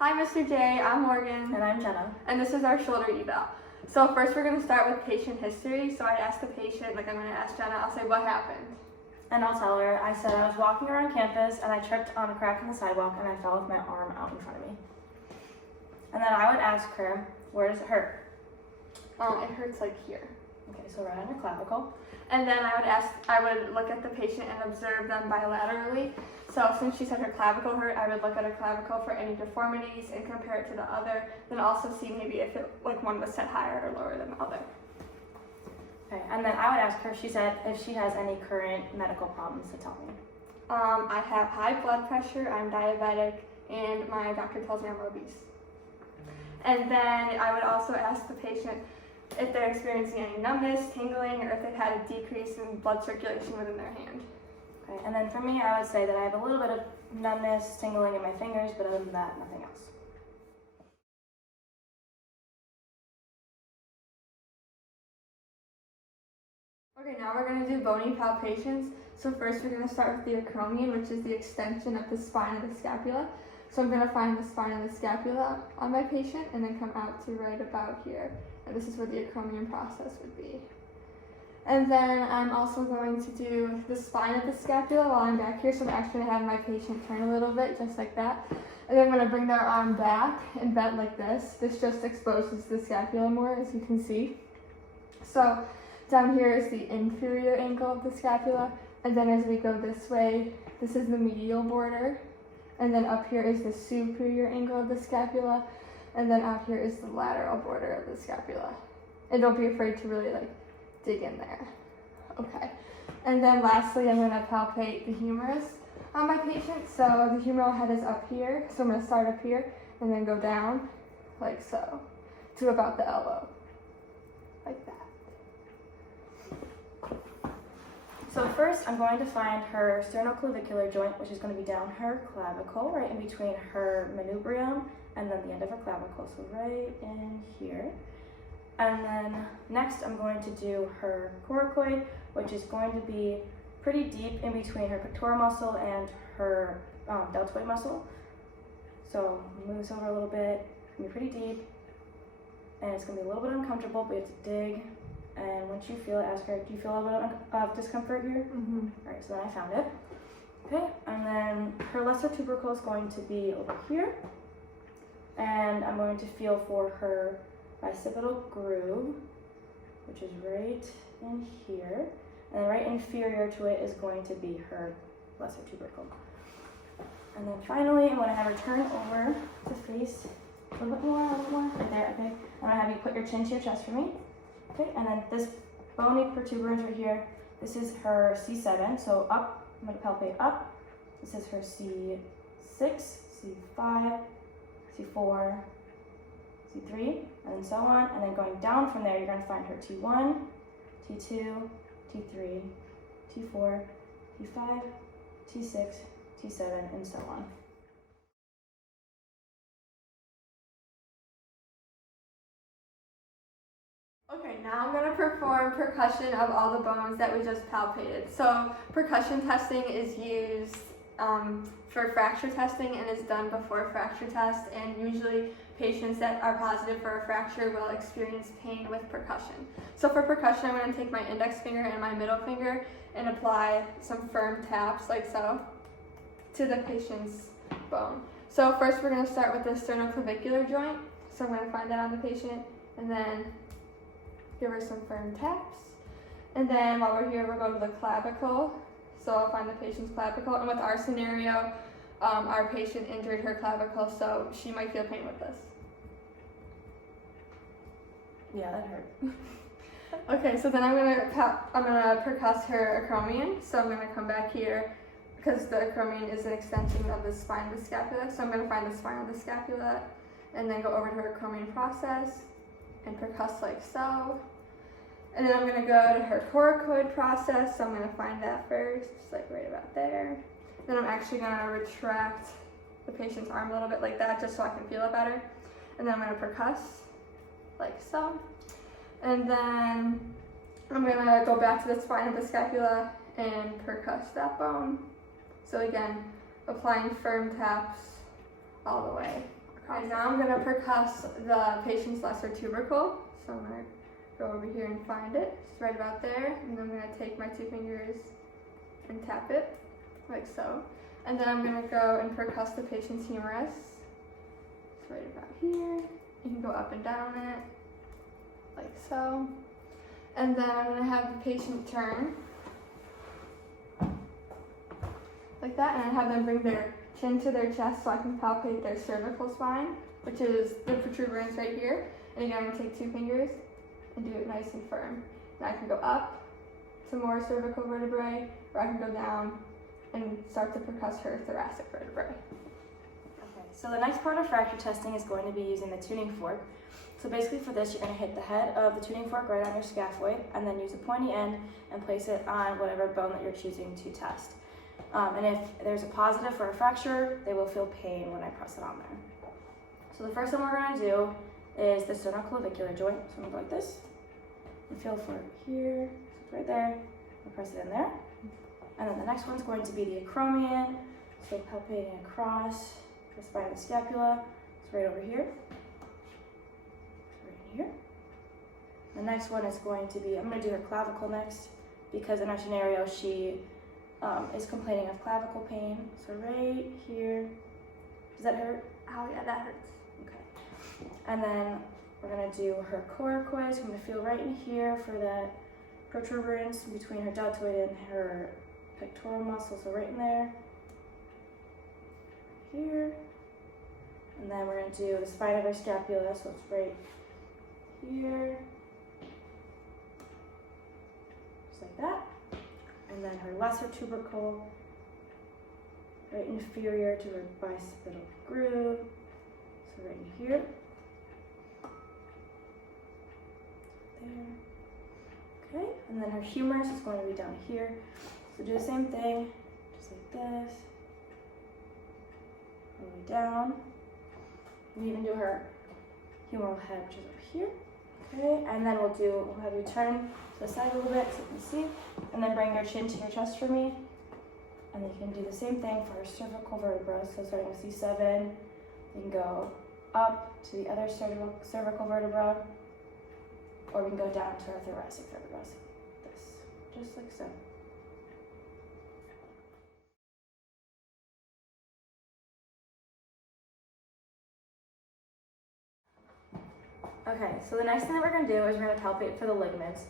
Hi, Mr. J. I'm Morgan. And I'm Jenna. And this is our shoulder eval. So first we're going to start with patient history. So I'd ask the patient, like I'm going to ask Jenna, I'll say what happened. And I'll tell her, I said I was walking around campus and I tripped on a crack in the sidewalk and I fell with my arm out in front of me. And then I would ask her, where does it hurt? It hurts like here. Okay, so right on your clavicle. And then I would look at the patient and observe them bilaterally. So since she said her clavicle hurt, I would look at her clavicle for any deformities and compare it to the other. Then also see maybe if one was set higher or lower than the other. Okay, and then I would ask her, she said, if she has any current medical problems to tell me. I have high blood pressure, I'm diabetic, and my doctor tells me I'm obese. And then I would also ask the patient if they're experiencing any numbness, tingling, or if they've had a decrease in blood circulation within their hand. Okay, and then for me, I would say that I have a little bit of numbness, tingling in my fingers, but other than that, nothing else. Okay, now we're going to do bony palpations. So first we're going to start with the acromion, which is the extension of the spine of the scapula. So I'm going to find the spine of the scapula on my patient and then come out to right about here. And this is where the acromion process would be. And then I'm also going to do the spine of the scapula while I'm back here. So I'm actually going to have my patient turn a little bit, just like that. And then I'm going to bring their arm back and bend like this. This just exposes the scapula more, as you can see. So down here is the inferior ankle of the scapula. And then as we go this way, this is the medial border. And then up here is the superior ankle of the scapula. And then out here is the lateral border of the scapula. And don't be afraid to really dig in there. Okay. And then lastly, I'm going to palpate the humerus on my patient. So the humeral head is up here. So I'm going to start up here and then go down like so to about the elbow. Like that. So first, I'm going to find her sternoclavicular joint, which is going to be down her clavicle, right in between her manubrium and then the end of her clavicle, so right in here. And then next, I'm going to do her coracoid, which is going to be pretty deep in between her pectoral muscle and her deltoid muscle. So move this over a little bit, it's going to be pretty deep, and it's going to be a little bit uncomfortable, but you have to dig. And once you feel it, ask her, do you feel a little bit of discomfort here? Mm-hmm. All right, so then I found it. Okay, and then her lesser tubercle is going to be over here. And I'm going to feel for her bicipital groove, which is right in here. And then right inferior to it is going to be her lesser tubercle. And then finally, I'm going to have her turn over to face a little bit more, right there, okay? I'm going to have you put your chin to your chest for me. Okay, and then this bony protuberance right here, this is her C7, so up, I'm going to palpate up. This is her C6, C5, C4, C3, and so on. And then going down from there, you're going to find her T1, T2, T3, T4, T5, T6, T7, and so on. Okay, now I'm going to perform percussion of all the bones that we just palpated. So percussion testing is used for fracture testing and is done before fracture test, and usually patients that are positive for a fracture will experience pain with percussion. So for percussion, I'm going to take my index finger and my middle finger and apply some firm taps like so to the patient's bone. So first we're going to start with the sternoclavicular joint. So I'm going to find that on the patient and then give her some firm taps. And then while we're here, we'll go to the clavicle. So I'll find the patient's clavicle. And with our scenario, our patient injured her clavicle, so she might feel pain with this. Yeah, that hurt. Okay, so then I'm gonna percuss her acromion. So I'm gonna come back here because the acromion is an extension of the spine of the scapula. So I'm gonna find the spine of the scapula and then go over to her acromion process and percuss like so. And then I'm going to go to her coracoid process, so I'm going to find that first, just like right about there. Then I'm actually going to retract the patient's arm a little bit like that, just so I can feel it better. And then I'm going to percuss like so. And then I'm going to go back to the spine of the scapula and percuss that bone. So again, applying firm taps all the way across. Alright, now I'm gonna percuss the patient's lesser tubercle. So I'm gonna go over here and find it. It's right about there. And then I'm gonna take my 2 fingers and tap it, like so. And then I'm gonna go and percuss the patient's humerus. It's right about here. You can go up and down it, like so. And then I'm gonna have the patient turn, like that, and I have them bring their chin to their chest so I can palpate their cervical spine, which is the protuberance right here. And again, I'm gonna take 2 fingers and do it nice and firm. And I can go up to more cervical vertebrae, or I can go down and start to percuss her thoracic vertebrae. Okay, so the next part of fracture testing is going to be using the tuning fork. So basically for this, you're going to hit the head of the tuning fork right on your scaphoid, and then use a pointy end and place it on whatever bone that you're choosing to test. And if there's a positive for a fracture, they will feel pain when I press it on there. So the first thing we're going to do is the sternoclavicular joint. So I'm going to go like this and feel for it here, so right there, and press it in there. And then the next one's going to be the acromion. So palpating across the spine of the scapula. It's right over here. Here. The next one is going to be, I'm going to do her clavicle next, because in our scenario she is complaining of clavicle pain. So right here, does that hurt? Oh yeah, that hurts. Okay. And then we're going to do her coracoid. So I'm going to feel right in here for that protuberance between her deltoid and her pectoral muscle. So right in there, here. And then we're going to do the spine of her scapula. So it's right here, just like that. And then her lesser tubercle, right inferior to her bicipital groove, so right in here, there. Okay, and then her humerus is going to be down here. So do the same thing, just like this, all the way down. You can even do her humeral head, which is over here. Okay, and then we'll have you turn to the side a little bit so you can see, and then bring your chin to your chest for me. And then you can do the same thing for our cervical vertebra. So starting with C7, you can go up to the other cervical vertebra, or we can go down to our thoracic vertebra. So this, just like so. Okay, so the next thing that we're going to do is we're going to palpate for the ligaments.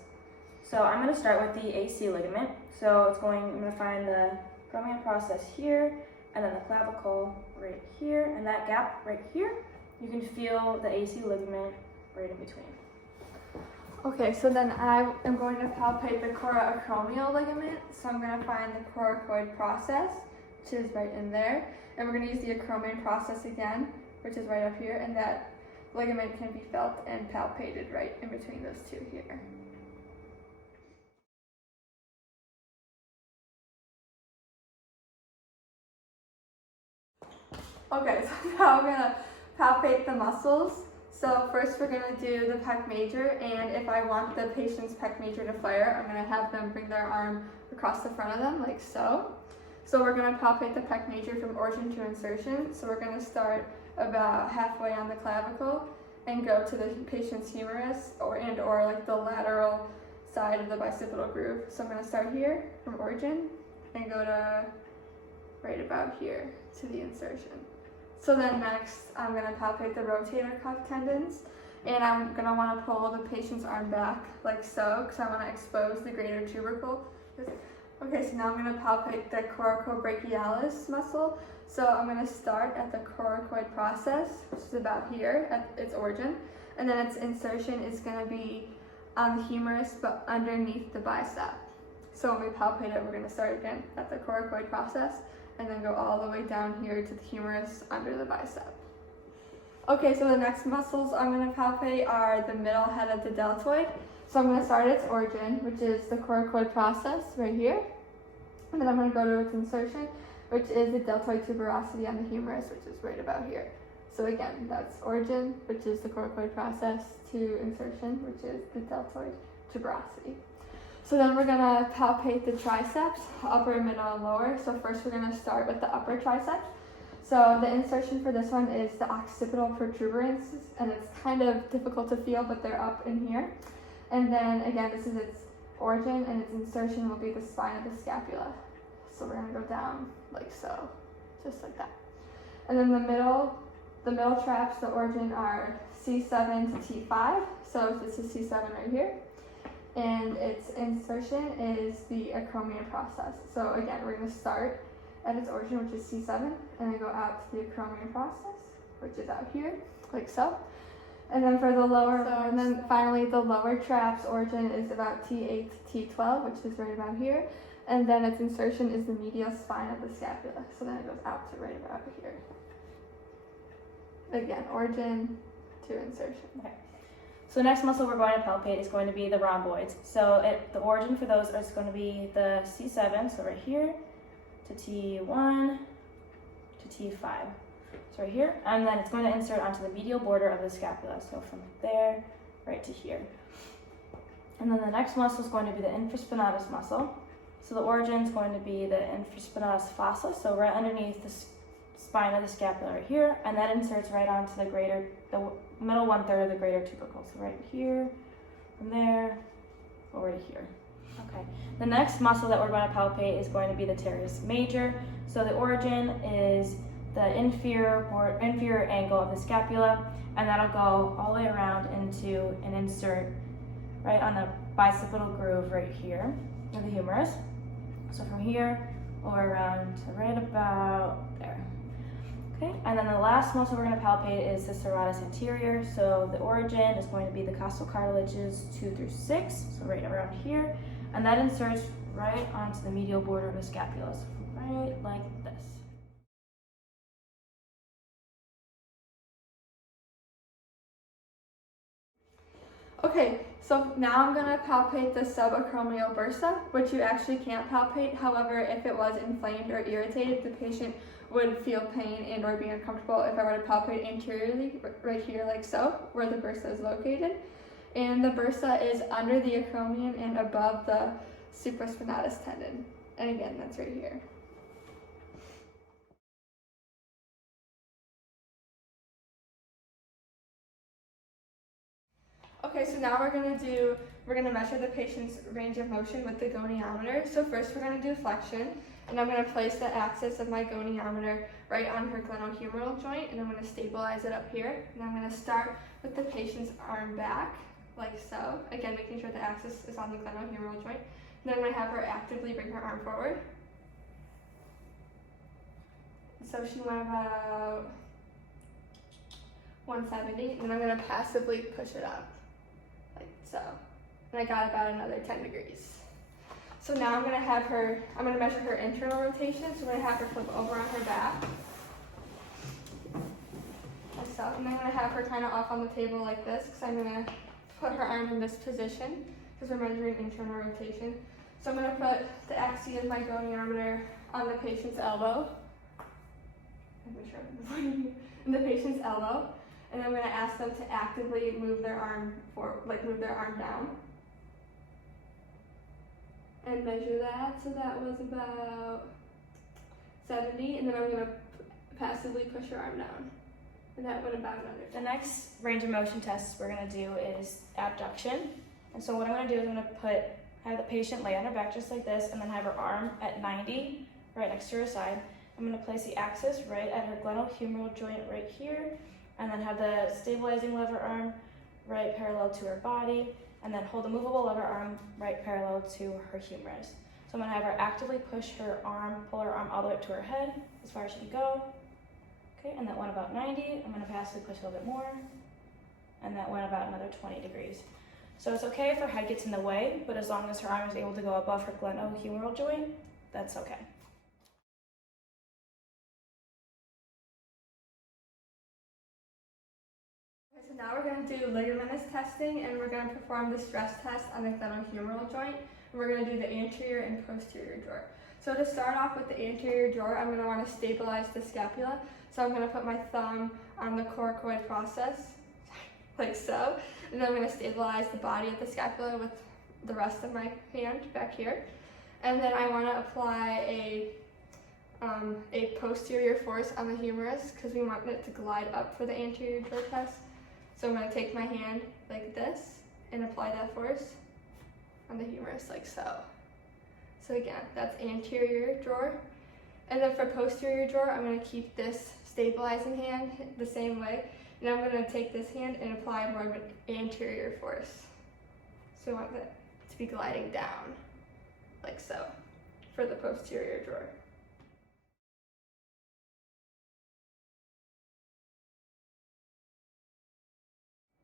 So I'm going to start with the AC ligament. So I'm going to find the acromion process here, and then the clavicle right here, and that gap right here, you can feel the AC ligament right in between. Okay, so then I am going to palpate the coracoacromial ligament. So I'm going to find the coracoid process, which is right in there. And we're going to use the acromion process again, which is right up here, and that ligament can be felt and palpated right in between those two here. Okay, so now we're gonna palpate the muscles. So first we're gonna do the pec major, and if I want the patient's pec major to fire, I'm gonna have them bring their arm across the front of them, like so. So we're gonna palpate the pec major from origin to insertion. So we're gonna start about halfway on the clavicle and go to the patient's humerus or like the lateral side of the bicipital groove. So I'm gonna start here from origin and go to right about here to the insertion. So then next, I'm gonna palpate the rotator cuff tendons, and I'm gonna wanna pull the patient's arm back like so, because I wanna expose the greater tubercle. Okay, so now I'm gonna palpate the coracobrachialis muscle. So I'm gonna start at the coracoid process, which is about here at its origin, and then its insertion is gonna be on the humerus, but underneath the bicep. So when we palpate it, we're gonna start again at the coracoid process, and then go all the way down here to the humerus under the bicep. Okay, so the next muscles I'm going to palpate are the middle head of the deltoid. So I'm going to start at its origin, which is the coracoid process right here. And then I'm going to go to its insertion, which is the deltoid tuberosity on the humerus, which is right about here. So again, that's origin, which is the coracoid process, to insertion, which is the deltoid tuberosity. So then we're gonna palpate the triceps, upper, middle, and lower. So first we're gonna start with the upper tricep. So the insertion for this one is the occipital protuberances, and it's kind of difficult to feel, but they're up in here. And then again, this is its origin, and its insertion will be the spine of the scapula. So we're gonna go down like so, just like that. And then the middle traps, the origin are C7 to T5. So this is C7 right here. And its insertion is the acromion process. So again, we're gonna start at its origin, which is C7, and then go out to the acromion process, which is out here, like so. And then for the lower, and then finally the lower trap's origin is about T8 to T12, which is right about here. And then its insertion is the medial spine of the scapula. So then it goes out to right about here. Again, origin to insertion. Okay. So the next muscle we're going to palpate is going to be the rhomboids. So the origin for those is going to be the C7, so right here, to T1, to T5. So right here, and then it's going to insert onto the medial border of the scapula. So from there, right to here. And then the next muscle is going to be the infraspinatus muscle. So the origin is going to be the infraspinatus fossa, so right underneath the spine of the scapula right here, and that inserts right onto the middle 1/3 of the greater tubercle. So right here, from there, over to here. Okay. The next muscle that we're going to palpate is going to be the teres major. So the origin is the inferior angle of the scapula, and that'll go all the way around into an insert right on the bicipital groove right here of the humerus. So from here over around to right about there. Okay, and then the last muscle we're going to palpate is the serratus anterior. So the origin is going to be the costal cartilages 2 through 6, so right around here, and that inserts right onto the medial border of the scapula, so right like this. Okay, so now I'm gonna palpate the subacromial bursa, which you actually can't palpate. However, if it was inflamed or irritated, the patient would feel pain and or be uncomfortable if I were to palpate anteriorly, right here like so, where the bursa is located. And the bursa is under the acromion and above the supraspinatus tendon. And again, that's right here. Okay, so now we're gonna measure the patient's range of motion with the goniometer. So first we're gonna do flexion, and I'm gonna place the axis of my goniometer right on her glenohumeral joint, and I'm gonna stabilize it up here. And I'm gonna start with the patient's arm back, like so. Again, making sure the axis is on the glenohumeral joint. And then I'm gonna have her actively bring her arm forward. So she went about 170, and then I'm gonna passively push it up. Like so. And I got about another 10 degrees. So now I'm gonna measure her internal rotation. So I'm gonna have her flip over on her back. Like so. And then I'm gonna have her kind of off on the table like this, because I'm gonna put her arm in this position, because we're measuring internal rotation. So I'm gonna put the axis of my goniometer on the patient's elbow. In the patient's elbow. And I'm going to ask them to actively move their arm move their arm down. And measure that. So that was about 70. And then I'm going to passively push her arm down. And that went about another 10. The next range of motion test we're going to do is abduction. And so what I'm going to do is I'm going to have the patient lay on her back just like this, and then have her arm at 90 right next to her side. I'm going to place the axis right at her glenohumeral joint right here, and then have the stabilizing lever arm right parallel to her body, and then hold the movable lever arm right parallel to her humerus. So I'm going to have her actively pull her arm all the way up to her head as far as she can go. Okay, and that went about 90. I'm going to passively push a little bit more, and that went about another 20 degrees. So it's okay if her head gets in the way, but as long as her arm is able to go above her glenohumeral joint, that's okay. So now we're going to do ligamentous testing, and we're going to perform the stress test on the glenohumeral joint. And we're going to do the anterior and posterior drawer. So to start off with the anterior drawer, I'm going to want to stabilize the scapula. So I'm going to put my thumb on the coracoid process, like so. And then I'm going to stabilize the body of the scapula with the rest of my hand back here. And then I want to apply a posterior force on the humerus because we want it to glide up for the anterior drawer test. So I'm going to take my hand like this and apply that force on the humerus like so. So again, that's anterior drawer. And then for posterior drawer, I'm going to keep this stabilizing hand the same way. And I'm going to take this hand and apply more of an anterior force. So I want it to be gliding down like so for the posterior drawer.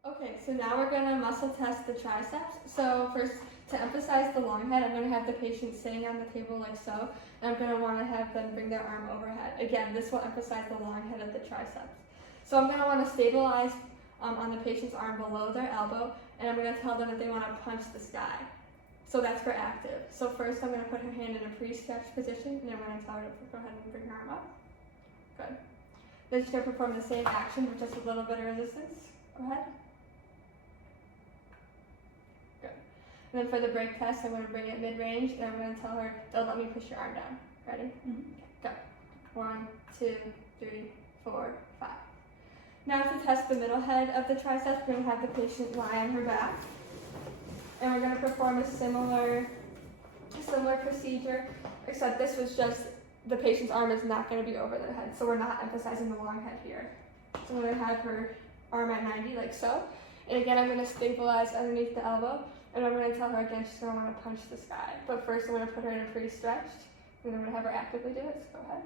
Okay, so now we're going to muscle test the triceps. So first, to emphasize the long head, I'm going to have the patient sitting on the table like so, and I'm going to want to have them bring their arm overhead. Again, this will emphasize the long head of the triceps. So I'm going to want to stabilize on the patient's arm below their elbow, and I'm going to tell them that they want to punch the sky. So that's for active. So first I'm going to put her hand in a pre-stretched position, and I'm going to tell her to go ahead and bring her arm up. Good. Then she's going to perform the same action with just a little bit of resistance. Go ahead. And then for the break test, I'm going to bring it mid-range, and I'm going to tell her, don't let me push your arm down. Ready? Go. 1, 2, 3, 4, 5. Now to test the middle head of the triceps, we're going to have the patient lie on her back. And we're going to perform a similar procedure, except this was just, the patient's arm is not going to be over their head, so we're not emphasizing the long head here. So I'm going to have her arm at 90, like so. And again, I'm going to stabilize underneath the elbow. And I'm going to tell her again she's going to want to punch the sky. But first I'm going to put her in a pre-stretched. And then I'm going to have her actively do it. So go ahead.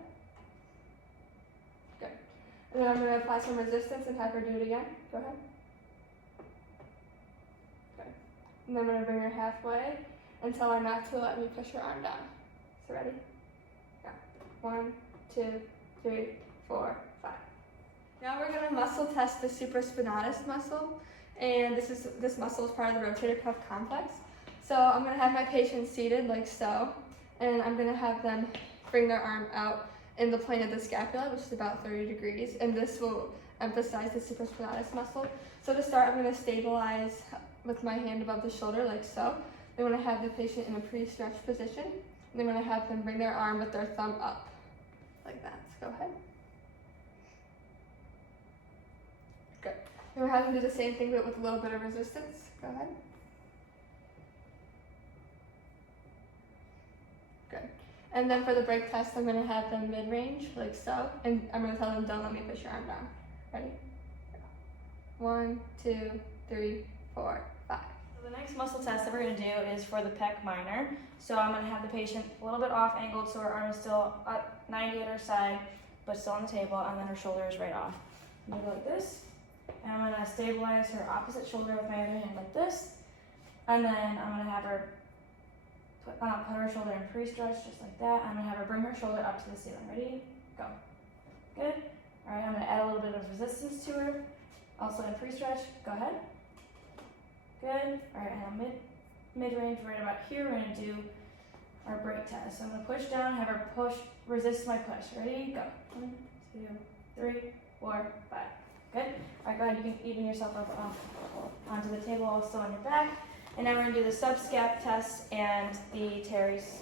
Good. And then I'm going to apply some resistance and have her do it again. Go ahead. Good. And then I'm going to bring her halfway and tell her not to let me push her arm down. So ready? Yeah. 1, 2, 3, 4, 5. Now we're going to muscle test the supraspinatus muscle. And this muscle is part of the rotator cuff complex. So I'm going to have my patient seated like so, and I'm going to have them bring their arm out in the plane of the scapula, which is about 30 degrees, and this will emphasize the supraspinatus muscle. So to start, I'm going to stabilize with my hand above the shoulder like so. I'm going to have the patient in a pre-stretched position, and I'm going to have them bring their arm with their thumb up like that. So go ahead. Good. We're going to have them do the same thing but with a little bit of resistance. Go ahead. Good. And then for the break test, I'm going to have them mid-range, like so. And I'm going to tell them, don't let me push your arm down. Ready? 1, 2, 3, 4, 5. So the next muscle test that we're going to do is for the pec minor. So I'm going to have the patient a little bit off angled so her arm is still at 90 at her side, but still on the table, and then her shoulder is right off. I'm going to go like this. And I'm going to stabilize her opposite shoulder with my other hand like this. And then I'm going to have her put her shoulder in pre-stretch just like that. I'm going to have her bring her shoulder up to the ceiling. Ready? Go. Good. All right, I'm going to add a little bit of resistance to her. Also in pre-stretch. Go ahead. Good. All right, and mid-range right about here, we're going to do our break test. So I'm going to push down, have her push, resist my push. Ready? Go. 1, 2, 3, 4, 5. Good. All right, go ahead. You can even yourself up onto the table, also on your back. And now we're going to do the subscap test and the teres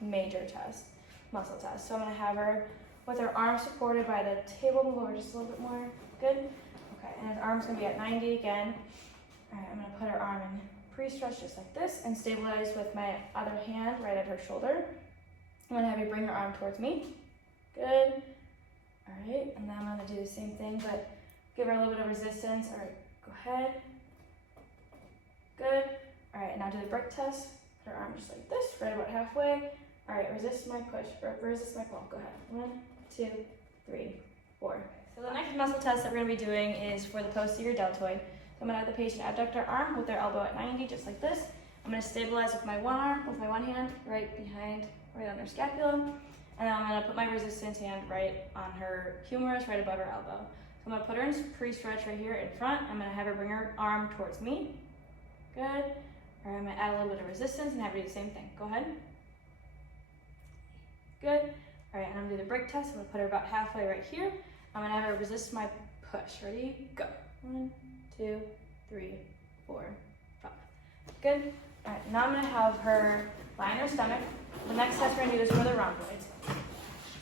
major test, muscle test. So I'm going to have her with her arms supported by the table. Move over just a little bit more. Good. Okay, and her arm's going to be at 90 again. All right, I'm going to put her arm in pre-stretch just like this and stabilize with my other hand right at her shoulder. I'm going to have you bring her arm towards me. Good. All right, and then I'm going to do the same thing, but give her a little bit of resistance. All right, go ahead. Good. All right, now do the break test. Put her arm just like this, right about halfway. All right, resist my push, or resist my pull. Go ahead. 1, 2, 3, 4. So the next muscle test that we're going to be doing is for the posterior deltoid. So I'm going to have the patient abduct her arm with their elbow at 90, just like this. I'm going to stabilize with my one arm, with my one hand, right on her scapula. And then I'm going to put my resistance hand right on her humerus, right above her elbow. So I'm going to put her in pre-stretch right here in front. I'm going to have her bring her arm towards me. Good. All right, I'm going to add a little bit of resistance and have her do the same thing. Go ahead. Good. All right, and I'm going to do the break test. I'm going to put her about halfway right here. I'm going to have her resist my push. Ready? Go. 1, 2, 3, 4, 5. Good. All right, now I'm going to have her lie on her stomach. The next test we're going to do is for the rhomboids.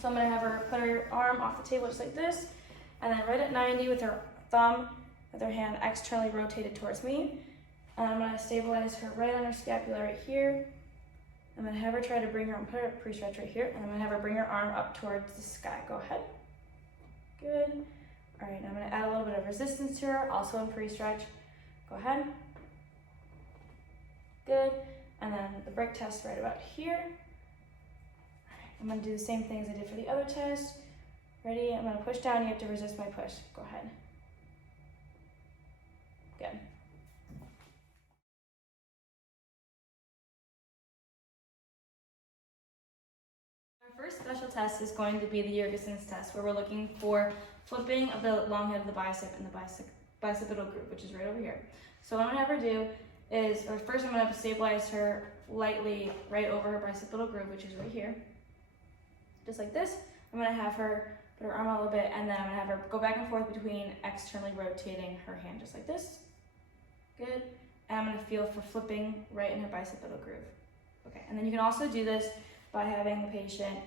So I'm gonna have her put her arm off the table just like this, and then right at 90 with her thumb, with her hand externally rotated towards me. And I'm gonna stabilize her right on her scapula right here. I'm gonna have her try to bring her arm, put her pre-stretch right here, and I'm gonna have her bring her arm up towards the sky. Go ahead. Good. All right, now I'm gonna add a little bit of resistance to her, also in pre-stretch. Go ahead. Good. And then the break test right about here. All right, I'm gonna do the same thing as I did for the other test. Ready? I'm gonna push down, you have to resist my push. Go ahead. Good. Our first special test is going to be the Yergason's test, where we're looking for flipping of the long head of the bicep in the bicipital groove, which is right over here. So what I'm gonna have her do is, or first I'm gonna have to stabilize her lightly right over her bicipital groove, which is right here. Just like this. I'm gonna have her put her arm out a little bit, and then I'm gonna have her go back and forth between externally rotating her hand, just like this. Good. And I'm gonna feel for flipping right in her bicipital groove. Okay, and then you can also do this by having the patient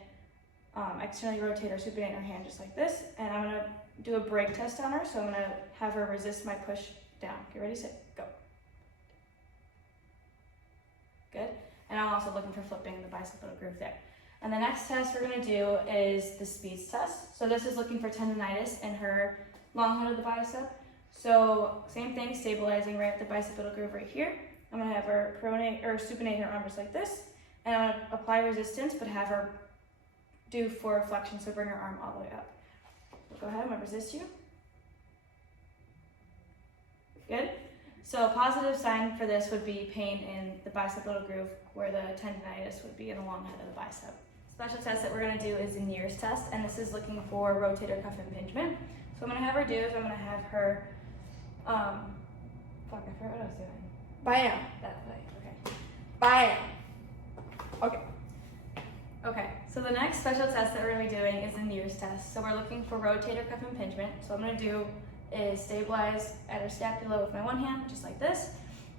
externally rotate or supinate her hand just like this. And I'm gonna do a break test on her, so I'm gonna have her resist my push down. Get ready, sit, go. Good. And I'm also looking for flipping the bicipital groove there. And the next test we're gonna do is the speeds test. So this is looking for tendonitis in her long head of the bicep. So same thing, stabilizing right at the bicipital groove right here. I'm gonna have her pronate or supinate her arm just like this. And I'm gonna apply resistance, but have her do forward flexion, so bring her arm all the way up. Go ahead, I'm gonna resist you. Good. So a positive sign for this would be pain in the bicipital groove, where the tendonitis would be in the long head of the bicep. Special test that we're gonna do is the Neer's test, and this is looking for rotator cuff impingement. So what I'm gonna have her do is I'm gonna have her, I forgot what I was doing. Bam. That's right, okay. Bam. Okay. Okay, so the next special test that we're gonna be doing is the Neer's test. So we're looking for rotator cuff impingement. So what I'm gonna do is stabilize at her scapula with my one hand, just like this.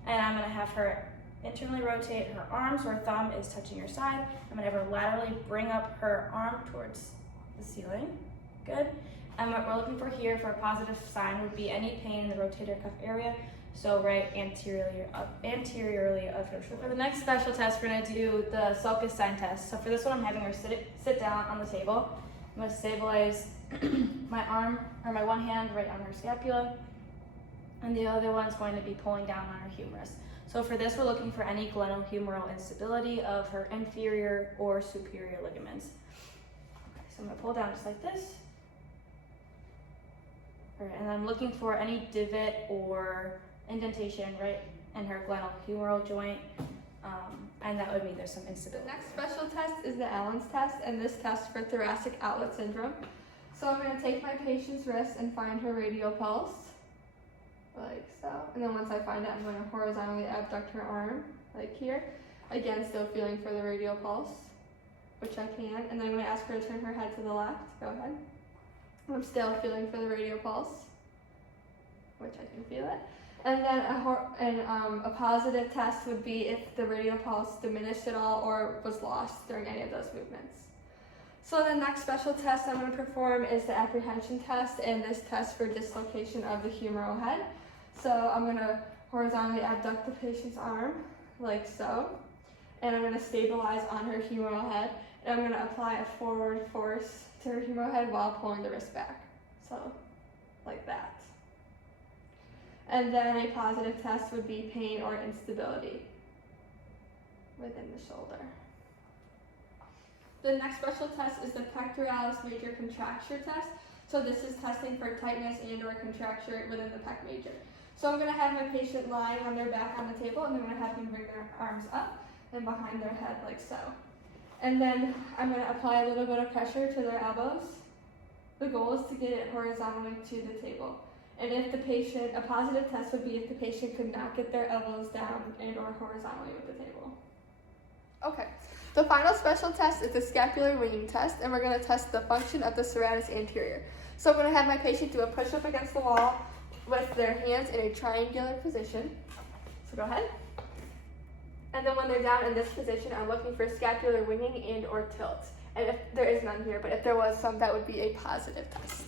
And I'm gonna have her internally rotate her arms where her thumb is touching her side. I'm gonna have her laterally bring up her arm towards the ceiling. Good. And what we're looking for here for a positive sign would be any pain in the rotator cuff area. So right anteriorly of her shoulder. For the next special test, we're gonna do the sulcus sign test. So for this one, I'm having her sit down on the table. I'm gonna stabilize my arm, or my one hand right on her scapula, and the other one's going to be pulling down on her humerus. So for this, we're looking for any glenohumeral instability of her inferior or superior ligaments. Okay, so I'm gonna pull down just like this. All right, and I'm looking for any divot or indentation right in her glenohumeral joint, and that would mean there's some instability. The next special test is the Allen's test, and this tests for thoracic outlet syndrome. So I'm going to take my patient's wrist and find her radial pulse, like so. And then once I find it, I'm going to horizontally abduct her arm, like here. Again, still feeling for the radial pulse, which I can. And then I'm going to ask her to turn her head to the left. Go ahead. I'm still feeling for the radial pulse, which I can feel it. And then a positive test would be if the radial pulse diminished at all or was lost during any of those movements. So the next special test I'm going to perform is the apprehension test, and this test for dislocation of the humeral head. So I'm going to horizontally abduct the patient's arm, like so, and I'm going to stabilize on her humeral head, and I'm going to apply a forward force to her humeral head while pulling the wrist back, so like that. And then a positive test would be pain or instability within the shoulder. The next special test is the pectoralis major contracture test. So this is testing for tightness and or contracture within the pec major. So I'm going to have my patient lying on their back on the table, and I'm going to have them bring their arms up and behind their head like so. And then I'm going to apply a little bit of pressure to their elbows. The goal is to get it horizontally to the table. And if the patient, a positive test would be if the patient could not get their elbows down and or horizontally with the table. Okay, the final special test is the scapular winging test, and we're going to test the function of the serratus anterior. So I'm going to have my patient do a push-up against the wall with their hands in a triangular position. So go ahead. And then when they're down in this position, I'm looking for scapular winging and or tilt. And if there is none here, but if there was some, that would be a positive test.